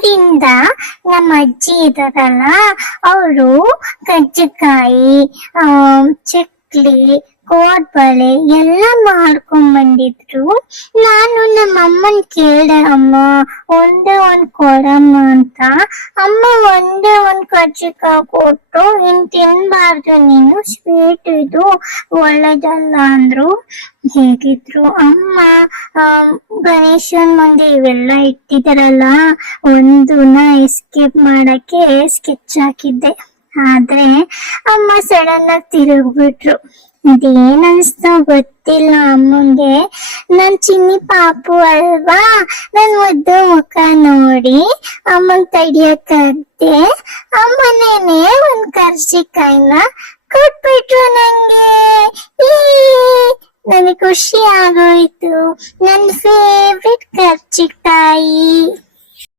ಊರಿಂದ ನಮ್ಮ ಅಜ್ಜಿ ಇದಾರಲ್ಲ, ಅವರು ಕಜ್ಜಿಕಾಯಿ, ಚಕ್ಲಿ, ಕೋಡ್ಬಳೆ ಎಲ್ಲ ಮಾಡ್ಕೊಂಡ್ ಬಂದಿದ್ರು. ನಾನು ನಮ್ಮ ಅಮ್ಮನ್ ಕೇಳ್ದೆ, ಅಮ್ಮ ಒಂದೇ ಒಂದ್ ಕೊಡಮ್ಮ ಅಂತ. ಅಮ್ಮ ಒಂದೇ ಒಂದ್ ಕಜ್ಜಿಕಾಯಿ ಕೊಟ್ಟು, ಇನ್ ತಿನ್ಬಾರ್ದು ನೀನು, ಸ್ವೀಟ್ ಇದು ಒಳ್ಳೇದಲ್ಲ ಅಂದ್ರು. ಹೇಗಿದ್ರು ಅಮ್ಮ ಗಣೇಶನ್ ಮುಂದೆ ಇವೆಲ್ಲ ಇಟ್ಟಿದಾರಲ್ಲ, ಒಂದನ್ನ ಎಸ್ಕೇಪ್ ಮಾಡಕ್ಕೆ ಸ್ಕೆಚ್ ಹಾಕಿದ್ದೆ. ಆದ್ರೆ ಅಮ್ಮ ಸಡನ್ ಆಗಿ ತಿರುಗ್ಬಿಟ್ರು. ಅದೇನ್ ಅನ್ಸ್ತೋ ಗೊತ್ತಿಲ್ಲ ಅಮ್ಮಂಗೆ. ನನ್ ಚಿನ್ನಿ ಪಾಪು ಅಲ್ವಾ, ನನ್ ಮುದ್ದು ಮುಖ ನೋಡಿ ಅಮ್ಮನ್ ತಡಿಯಕ್ಕಾಗ್ದೆ ಅಮ್ಮನೇನೆ ಒಂದ್ ಕರ್ಜಿಕಾಯಿನ ಕೊಟ್ಬಿಟ್ರು ನಂಗೆ. ನನಗೆ ಖುಷಿ ಆಗೋಯ್ತು. ನನ್ನ ಫೇವ್ರೆಟ್ ಕರ್ಜಿಕಾಯಿ.